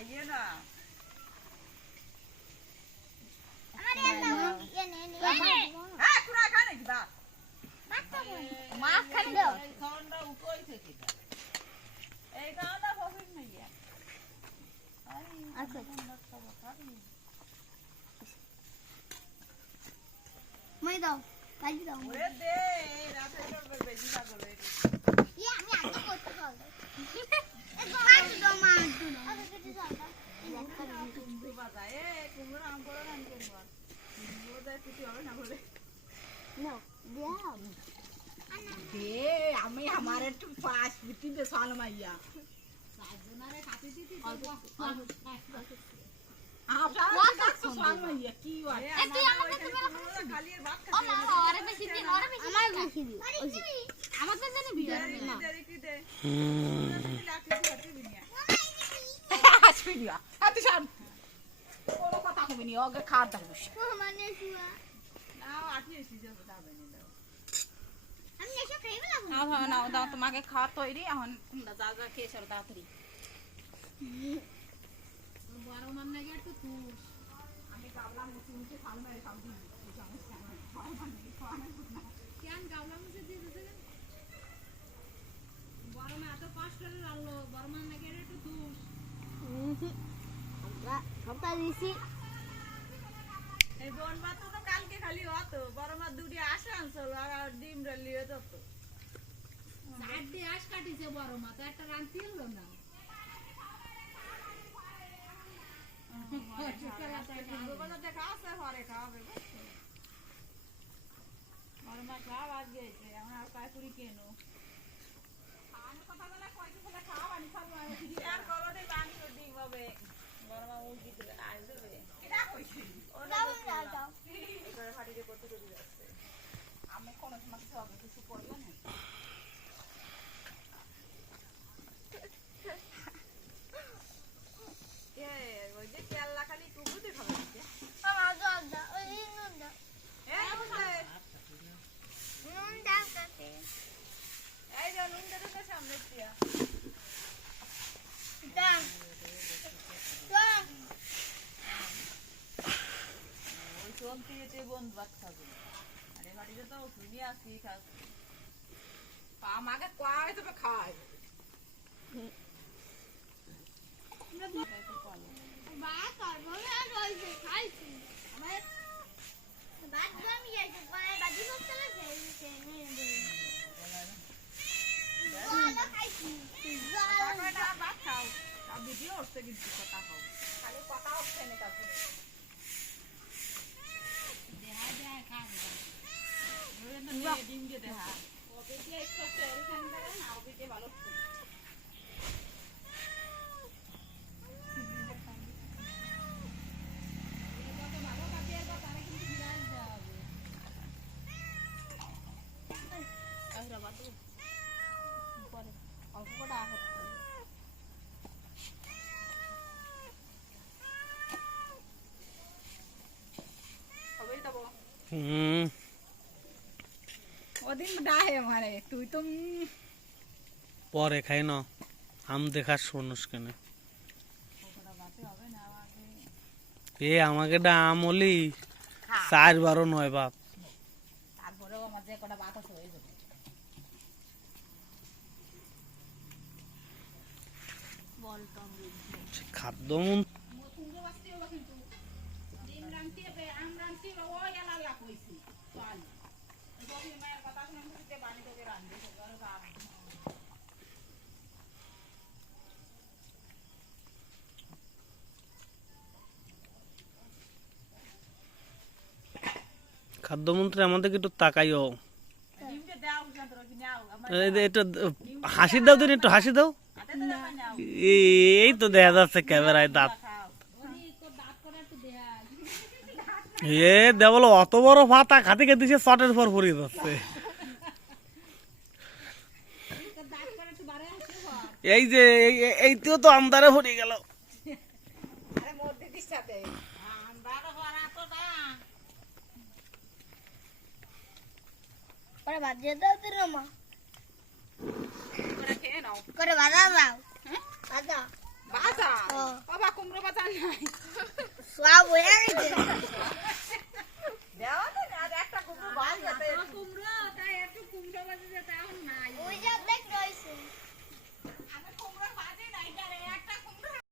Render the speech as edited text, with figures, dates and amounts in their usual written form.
খাইয়ে না মই দাও কালি দাও ওরে দে রাতে করবে বেশি লাগলে ই আমি আগে করতে হবে একটু মার দাও মার দাও আগে কেটে যাও কুমড়ো বাজায় এ কুমড়ো আম করে রান করব কুমড়ো দেয় কিছু হবে না বলে নাও দাও দে আমি আমার একটু পাঁচ বিটি দে সাল মাইয়া সাজনারে কাটি দিতি তোমাকে খাওয়া তৈরি এখন যা যা খেয়েছ তাড়াতাড়ি আমি গাবলা মুছে মুছে খাল মেরে সব দিই কেন গাবলা মুছে দিয়ে দিতে বড় মা এত কষ্ট করে রাখলো বড় মা নাকি একটু দুষ আমরা সবটা দিছি এই বোন মা তো কালকে খালি হতো বড় মা দুটি আসে আনছিল আর ডিম রালিয়ে যত সাড়ে আশ কাটিছে বড় মা তো একটা রান্তি হলো না আমি কোনো সময় কিছু করবো না আমাকে কোয়াই তবে খাই বাত করবো না রইছে খাইছি আমার বাত জমি যাইছে পায়ে বাজি করতে লাগে নে বলা খাইছি জালা ভাত খাও সব ভিডিও হচ্ছে কিন্তু কথা খাও খালি কথা হচ্ছে না কাছে দেহা দেয়া খা না ডিম দিয়ে দেহা ওকে দিয়ে একটু এখান থেকে না ওকে দিয়ে ভালো ওদিন ডাহে মানে তুই তো পরে খাই না আম দেখা শোনস কেন এ আমাকে ডা আম হলি 4-12 বাপ তারপরেও আমার যে কটা ভাত আছে হয়ে যাবে খাদ্য খাদ্যমন্ত্রী আমাদেরকে একটু তাকাইও এটা হাসি দাও দিন একটু হাসি দাও এই তো দেখা যাচ্ছে ক্যামেরায় দাঁত এ দেবল অত বড় ভাতা খাতে খেতে দিছে চটের পর পড়ে যাচ্ছে এই যে এইতেও তো আমদারে পড়ে গেল করে বাজিয়ে দাও তো রমা করে খেয়ে নাও করে বাজা দাও হ্যাঁ বাজা বাজা বাবা কুমড়ো পাতা নাই সব হয়ে গেছে দেওয়া তো না, আর একটা কুমড়ো বাদ গেছে